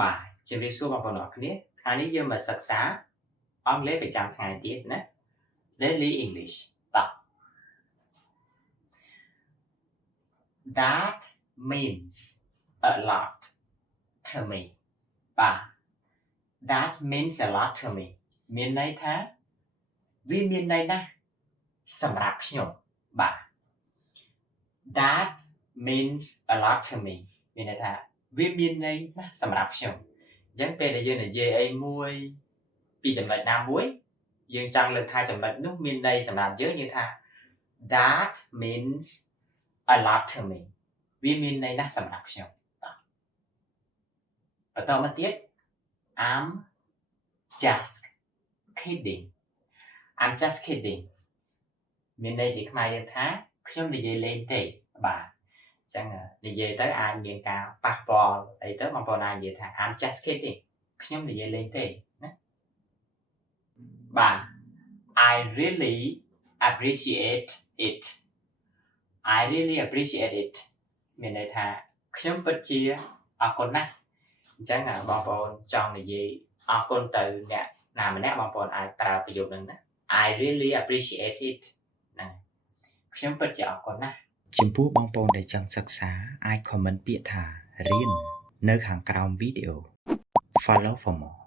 បាទជម្រាបសួរបងប្អូនអរគ្នាថ្ងៃនេះយើងមកសិក្សាអង់គ្លេសប្រចាំថ្ងៃទៀតណា Daily English តោះ That means a lot to me បាទ That means a lot to me មានន័យថាវាមានន័យណាស់សម្រាប់ខ្ញុំបាទ That means a lot to me មានន័យថាវាមានន័យណាស់សម្រាប់ខ្ញុំអញ្ចឹងពេលដែលយើងនិយាយអីមួយពីចំណុចណាមួយយើងចង់លើកថាចំណុចនោះមានន័យសម្រាប់យើងថា That means a lot to me វាមានន័យណាស់សម្រាប់ខ្ញុំបន្តមកទៀត I'm just kidding I'm just kidding មានន័យជាខ្មែរយើងថាខ្ញុំនិយាយលេងទេបាទអញ្ចឹងនិយាយទៅអាចមានការប៉ះពាល់អីទៅបងប្អូនអាចនិយាយថា I'm just kidding ខ្ញុំនិយាយលេងទេណាបាទ I really appreciate it I really appreciate it មានន័យថាខ្ញុំពិតជាអរគុណណាស់អញ្ចឹងបងប្អូនចង់និយាយអរគុណទៅអ្នកណាម្នាក់បងប្អូនអាចប្រើប្រយោគហ្នឹងណា I really appreciate it ហ្នឹងខ្ញុំពិតជាអរគុណណាស់ចំពោះបងប្អូនដែលចង់សិក្សាអាច comment ពាក្យថារៀននៅខាងក្រោមវីដេអូ Follow for more